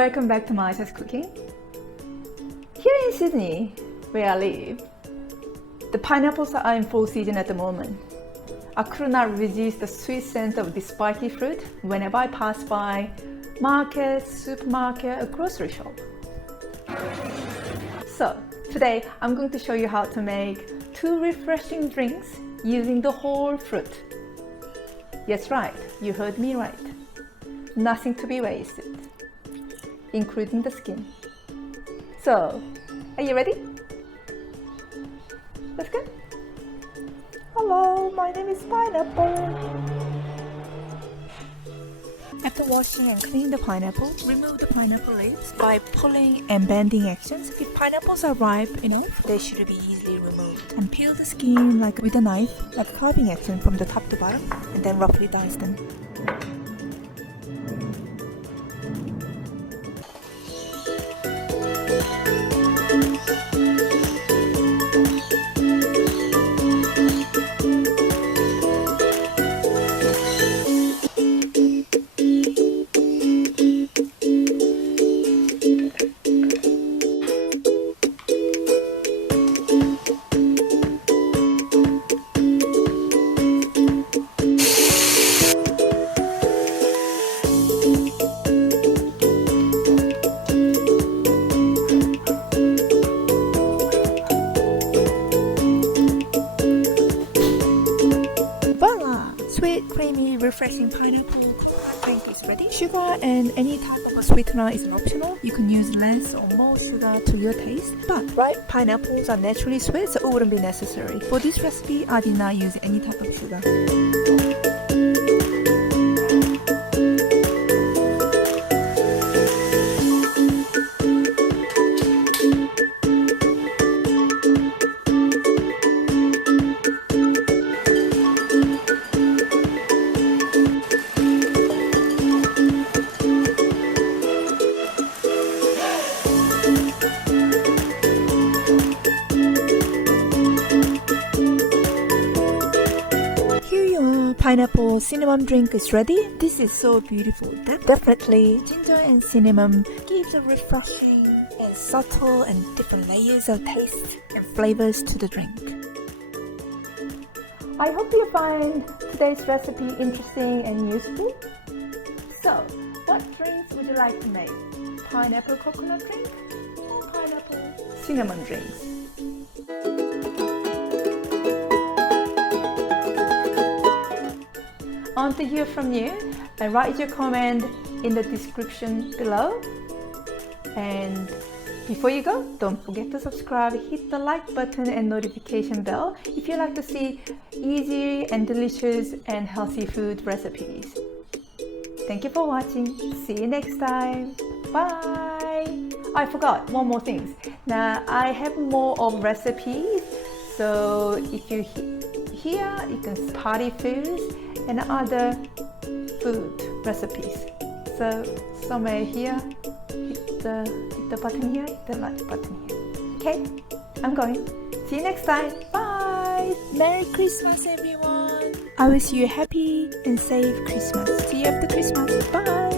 welcome back to my Just Cooking. Here in Sydney, where I live, the pineapples are in full season at the moment. I could not resist the sweet scent of this spiky fruit whenever I pass by market, supermarket, or grocery shop. So today I'm going to show you how to make 2 refreshing drinks using the whole fruit. Yes, right, you heard me right. Nothing to be wasted, including the skin. So, are you ready? Let's go. Hello, my name is Pineapple. After washing and cleaning the pineapple, remove the pineapple leaves by pulling and bending actions. If pineapples are ripe enough, they should be easily removed. And peel the skin like with a knife, like carving action from the top to bottom, and then roughly dice them. Sweet, creamy, refreshing pineapple drink is ready. Sugar and any type of a sweetener is optional. You can use less or more sugar to your taste. But ripe pineapples are naturally sweet, so it wouldn't be necessary. For this recipe, I did not use any type of sugar. Pineapple cinnamon drink is ready. This is so beautiful. Definitely ginger and cinnamon gives a refreshing and subtle and different layers of taste and flavors to the drink. I hope you find today's recipe interesting and useful. So, what drinks would you like to make? Pineapple coconut drink or pineapple cinnamon drinks? I want to hear from you. Write your comment in the description below. And before you go, don't forget to subscribe, hit the like button and notification bell if you like to see easy and delicious and healthy food recipes. Thank you for watching. See you next time. Bye. I forgot one more thing. Now I have more of recipes. So if you here, you can party foods and other food recipes. So somewhere here, hit the button here, hit the like button here. Okay, I'm going. See you next time. Bye. Merry Christmas, everyone. I wish you a happy and safe Christmas. See you after Christmas. Bye.